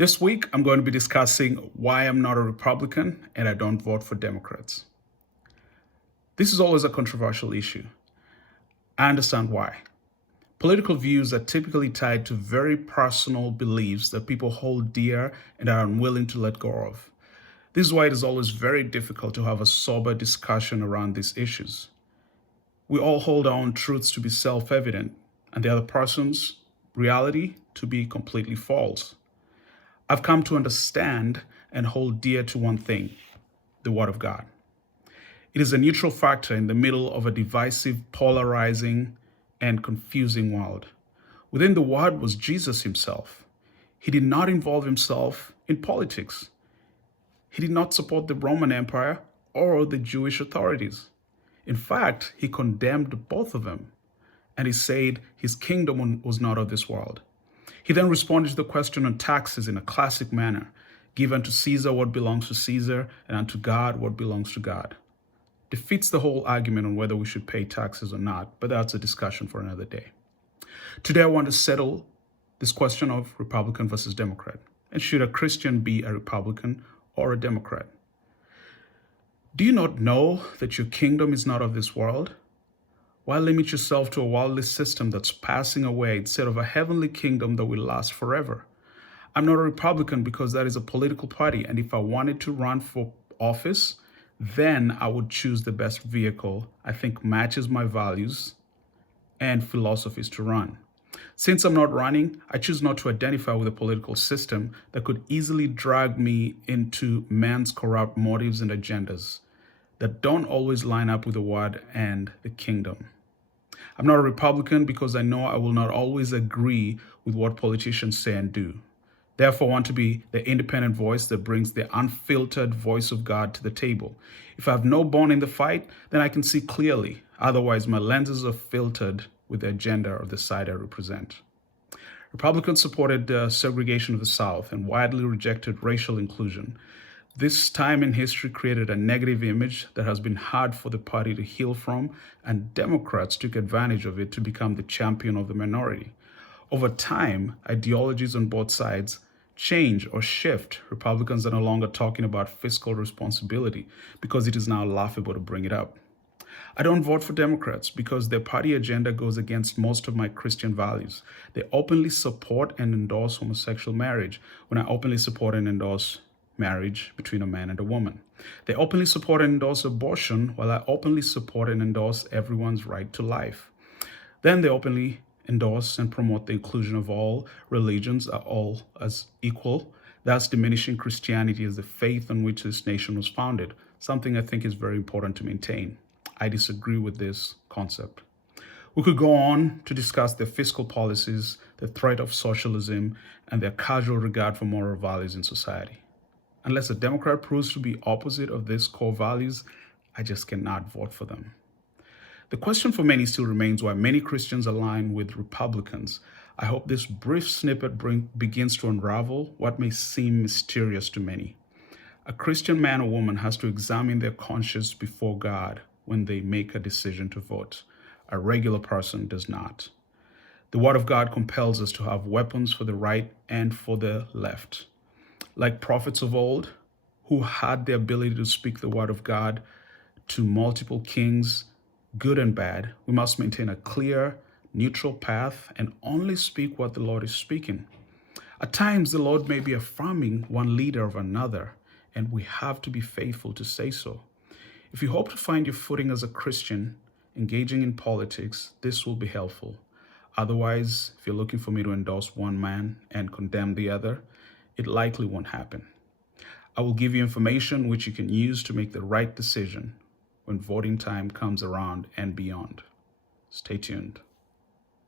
This week, I'm going to be discussing why I'm not a Republican and I don't vote for Democrats. This is always a controversial issue. I understand why. Political views are typically tied to very personal beliefs that people hold dear and are unwilling to let go of. This is why it is always very difficult to have a sober discussion around these issues. We all hold our own truths to be self-evident and the other person's reality to be completely false. I've come to understand and hold dear to one thing, the Word of God. It is a neutral factor in the middle of a divisive, polarizing, and confusing world. Within the Word was Jesus himself. He did not involve himself in politics. He did not support the Roman Empire or the Jewish authorities. In fact, he condemned both of them, and he said his kingdom was not of this world. He then responded to the question on taxes in a classic manner: give unto Caesar what belongs to Caesar, and unto God what belongs to God. Defeats the whole argument on whether we should pay taxes or not, but that's a discussion for another day. Today, I want to settle this question of Republican versus Democrat. And should a Christian be a Republican or a Democrat? Do you not know that your kingdom is not of this world? Why limit yourself to a worldly system that's passing away instead of a heavenly kingdom that will last forever? I'm not a Republican because that is a political party, and if I wanted to run for office, then I would choose the best vehicle I think matches my values and philosophies to run. Since I'm not running, I choose not to identify with a political system that could easily drag me into man's corrupt motives and agendas that don't always line up with the word and the kingdom. I'm not a Republican because I know I will not always agree with what politicians say and do. Therefore, I want to be the independent voice that brings the unfiltered voice of God to the table. If I have no bone in the fight, then I can see clearly. Otherwise, my lenses are filtered with the agenda of the side I represent. Republicans supported the segregation of the South and widely rejected racial inclusion. This time in history created a negative image that has been hard for the party to heal from, and Democrats took advantage of it to become the champion of the minority. Over time, ideologies on both sides change or shift. Republicans are no longer talking about fiscal responsibility because it is now laughable to bring it up. I don't vote for Democrats because their party agenda goes against most of my Christian values. They openly support and endorse homosexual marriage when I openly support and endorse marriage between a man and a woman. They openly support and endorse abortion while I openly support and endorse everyone's right to life. Then they openly endorse and promote the inclusion of all religions are all as equal, thus diminishing Christianity as the faith on which this nation was founded, something I think is very important to maintain. I disagree with this concept. We could go on to discuss their fiscal policies, the threat of socialism, and their casual regard for moral values in society. Unless a Democrat proves to be opposite of these core values, I just cannot vote for them. The question for many still remains why many Christians align with Republicans. I hope this brief snippet begins to unravel what may seem mysterious to many. A Christian man or woman has to examine their conscience before God when they make a decision to vote. A regular person does not. The Word of God compels us to have weapons for the right and for the left. Like prophets of old, who had the ability to speak the Word of God to multiple kings, good and bad, we must maintain a clear, neutral path and only speak what the Lord is speaking. At times, the Lord may be affirming one leader of another, and we have to be faithful to say so. If you hope to find your footing as a Christian, engaging in politics, this will be helpful. Otherwise, if you're looking for me to endorse one man and condemn the other, it likely won't happen. I will give you information which you can use to make the right decision when voting time comes around and beyond. Stay tuned.